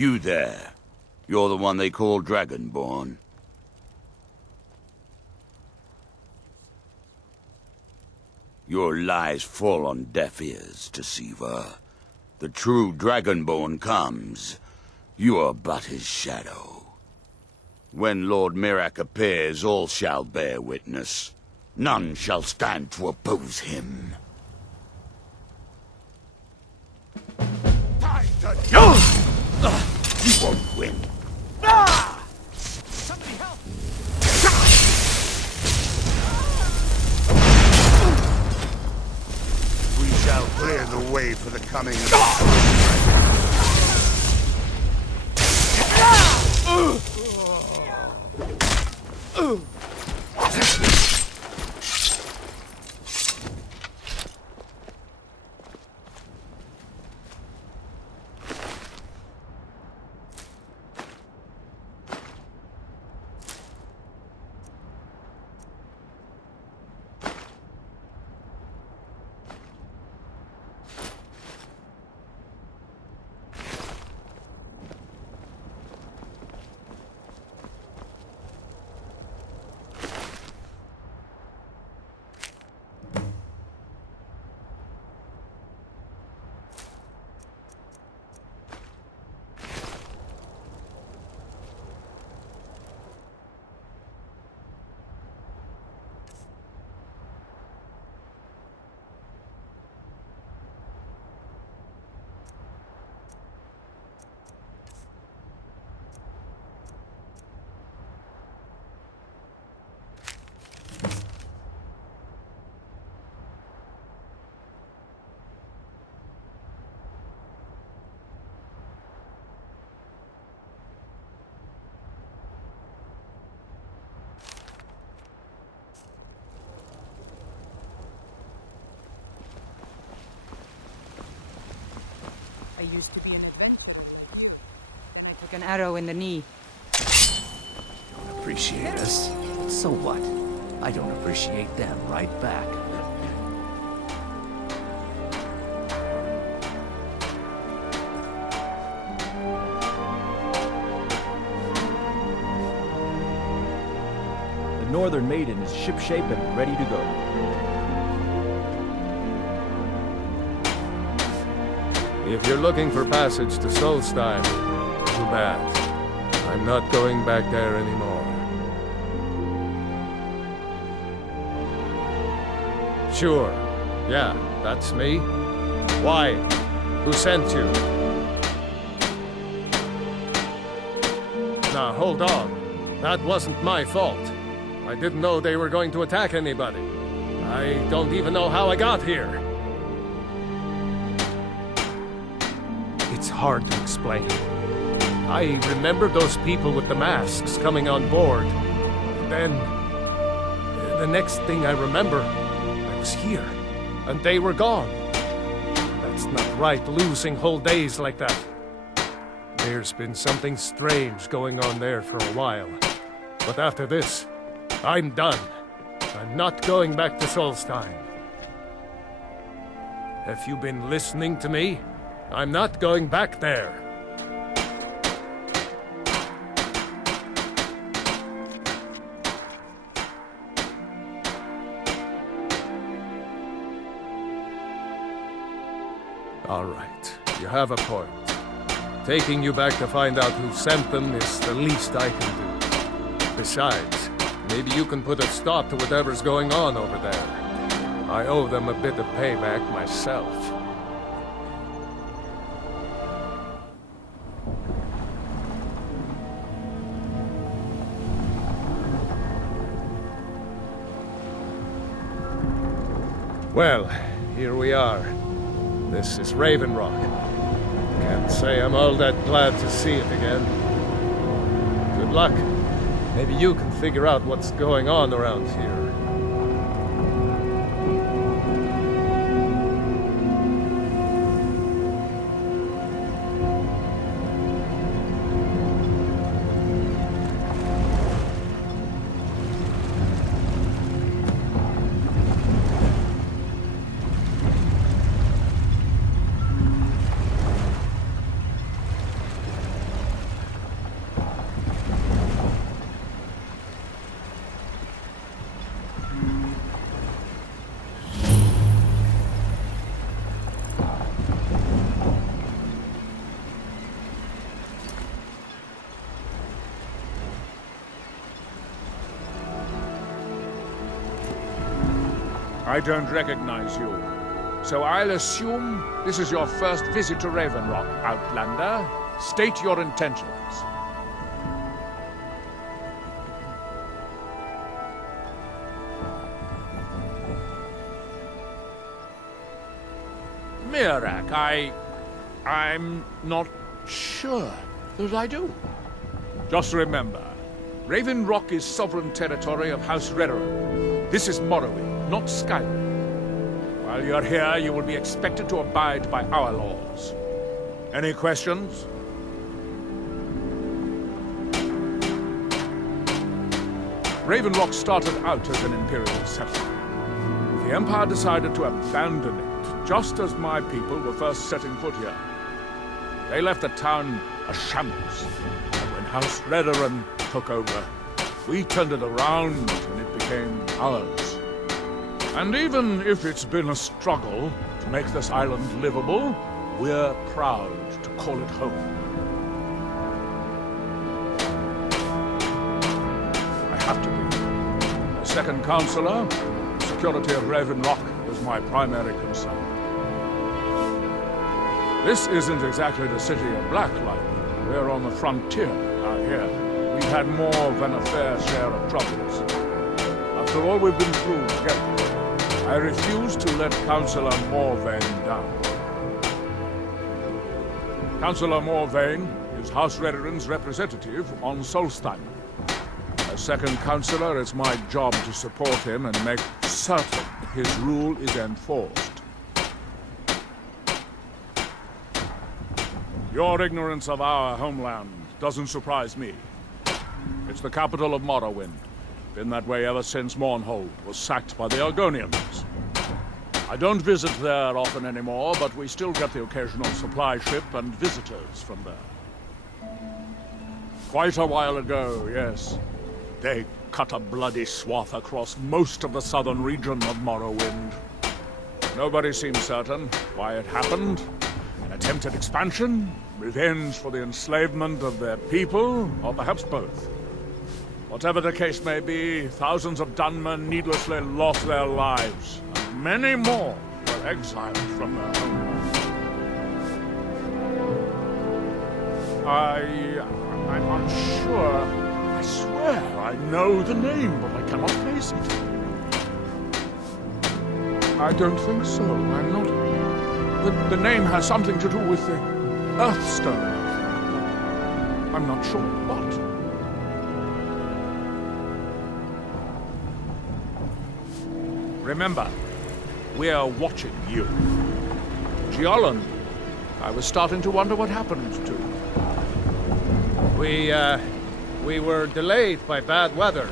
You there. You're the one they call Dragonborn. Your lies fall on deaf ears, Deceiver. The true Dragonborn comes. You are but his shadow. When Lord Miraak appears, all shall bear witness. None shall stand to oppose him. Time to You won't win. Somebody help! We shall clear the way for the coming of the I used to be an adventurer. I took an arrow in the knee. Don't appreciate us? So what? I don't appreciate them right back. The Northern Maiden is shipshape and ready to go. If you're looking for passage to Solstheim, too bad. I'm not going back there anymore. Sure. Yeah, that's me. Why? Who sent you? Now, hold on. That wasn't my fault. I didn't know they were going to attack anybody. I don't even know how I got here. It's hard to explain. I remember those people with the masks coming on board. And then, the next thing I remember, I was here, and they were gone. That's not right, losing whole days like that. There's been something strange going on there for a while. But after this, I'm done. I'm not going back to Solstheim. Have you been listening to me? I'm not going back there. All right, you have a point. Taking you back to find out who sent them is the least I can do. Besides, maybe you can put a stop to whatever's going on over there. I owe them a bit of payback myself. Well, here we are. This is Raven Rock. Can't say I'm all that glad to see it again. Good luck. Maybe you can figure out what's going on around here. I don't recognize you. So I'll assume this is your first visit to Raven Rock, Outlander. State your intentions. Miraak, I'm not sure that I do. Just remember, Raven Rock is sovereign territory of House Redoran. This is Morrowind, not Skyrim. While you're here, you will be expected to abide by our laws. Any questions? Raven Rock started out as an Imperial settlement. The Empire decided to abandon it, just as my people were first setting foot here. They left the town a shambles, and when House Redoran took over, we turned it around and it became ours. And even if it's been a struggle to make this island livable, we're proud to call it home. I have to be. As second counselor, the security of Raven Rock is my primary concern. This isn't exactly the city of Blacklight. We're on the frontier out here. We've had more than a fair share of troubles. After all we've been through together, I refuse to let Councillor Morvain down. Councillor Morvain is House Redoran's representative on Solstheim. As second councillor, it's my job to support him and make certain his rule is enforced. Your ignorance of our homeland doesn't surprise me. It's the capital of Morrowind. Been that way ever since Mournhold was sacked by the Argonians. I don't visit there often anymore, but we still get the occasional supply ship and visitors from there. Quite a while ago, yes. They cut a bloody swath across most of the southern region of Morrowind. Nobody seems certain why it happened. An attempted expansion? Revenge for the enslavement of their people? Or perhaps both? Whatever the case may be, thousands of Dunmen needlessly lost their lives, and many more were exiled from their homeland. I'm unsure. I swear I know the name, but I cannot place it. I don't think so. I'm not... The name has something to do with the Earthstone. I'm not sure what. Remember, we're watching you. Giolland, I was starting to wonder what happened to. We were delayed by bad weather.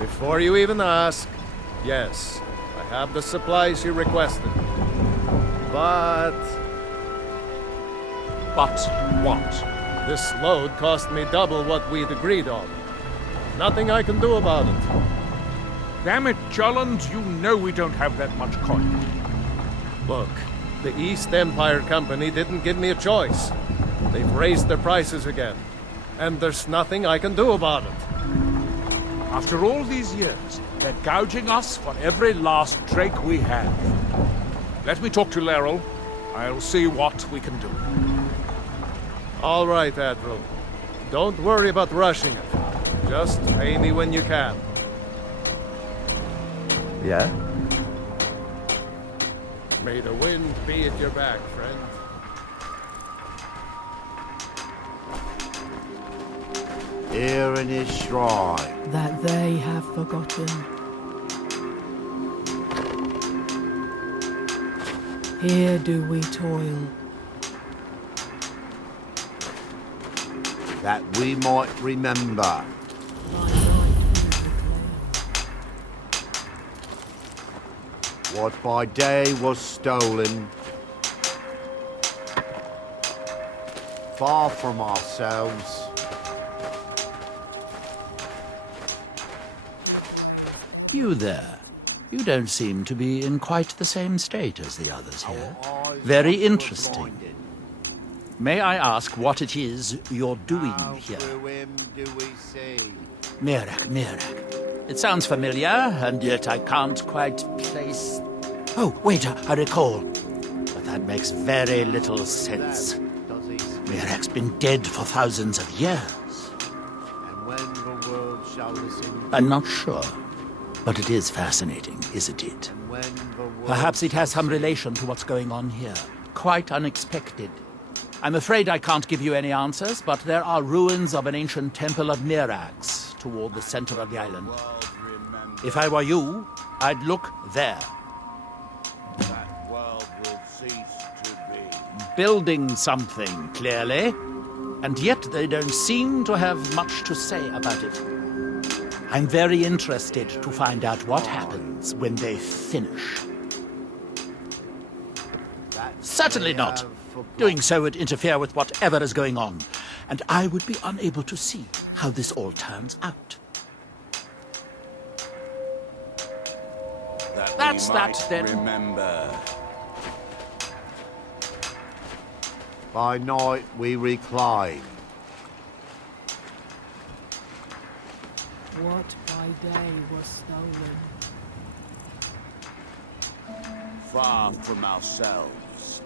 Before you even ask, yes, I have the supplies you requested. But what? This load cost me double what we'd agreed on. Nothing I can do about it. Damn it, Giolland, you know we don't have that much coin. Look, the East Empire Company didn't give me a choice. They've raised their prices again. And there's nothing I can do about it. After all these years, they're gouging us for every last drake we have. Let me talk to Laeral. I'll see what we can do. All right, Admiral. Don't worry about rushing it. Just pay me when you can. Yeah? May the wind be at your back, friend. Here in his shrine. That they have forgotten. Here do we toil. That we might remember. What by day was stolen. Far from ourselves. You there. You don't seem to be in quite the same state as the others here. Very interesting. May I ask what it is you're doing here? Through him do we see. Miraak, It sounds familiar, and yet I can't quite place... Oh, wait, I recall. But that makes very little sense. Does he speak? Miraak's been dead for thousands of years. And when the world shall listen, I'm not sure. But it is fascinating, isn't it? and when the world Perhaps it has shall some relation to what's going on here. Quite unexpected. I'm afraid I can't give you any answers, but there are ruins of an ancient temple of Miraak's toward the center of the island. If I were you, I'd look there. That world will cease to be. Building something, clearly. And yet they don't seem to have much to say about it. I'm very interested to find out what happens when they finish. that Certainly they not. have forgotten. Doing so would interfere with whatever is going on, and I would be unable to see how this all turns out. That's we that, might then. Remember. By night we recline. What by day was stolen? Far from ourselves.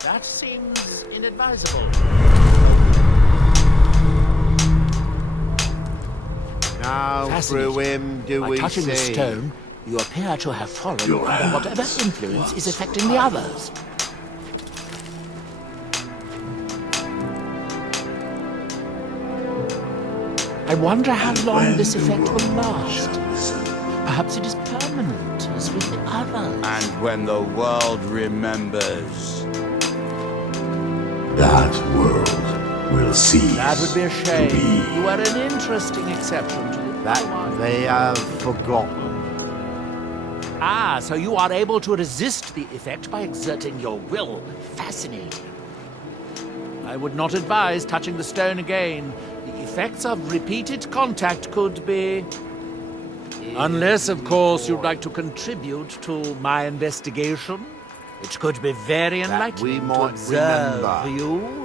That seems inadvisable. Now through him do By we touching the see. stone, you appear to have fallen Your under whatever hands influence is was affecting the others. I wonder how long this effect will last. Perhaps it is permanent, as with the others. And when the world remembers. That world will cease. That would be a to shame. be. You are an interesting exception to the That they have forgotten. Ah, so you are able to resist the effect by exerting your will. Fascinating. I would not advise touching the stone again. The effects of repeated contact could be... Unless, of course, you'd like to contribute to my investigation. It could be very That enlightening we to might observe remember. you.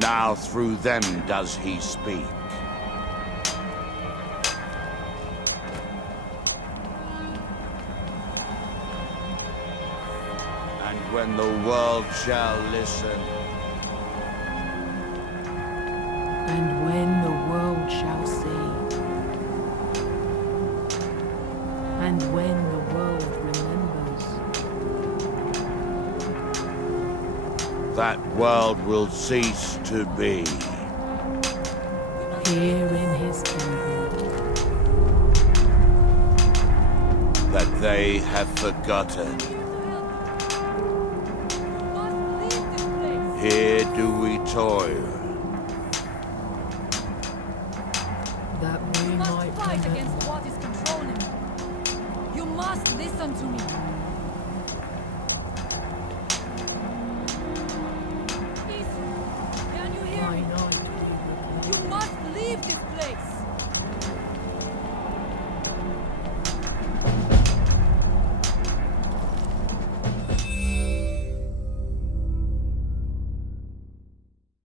Now through them does he speak. And when the world shall listen, And when the world shall see, and when the world remembers, that world will cease to be. here in his temple, That they have forgotten. Here do we toil. that we might Fight remember. against what is controlling you. You must listen to me.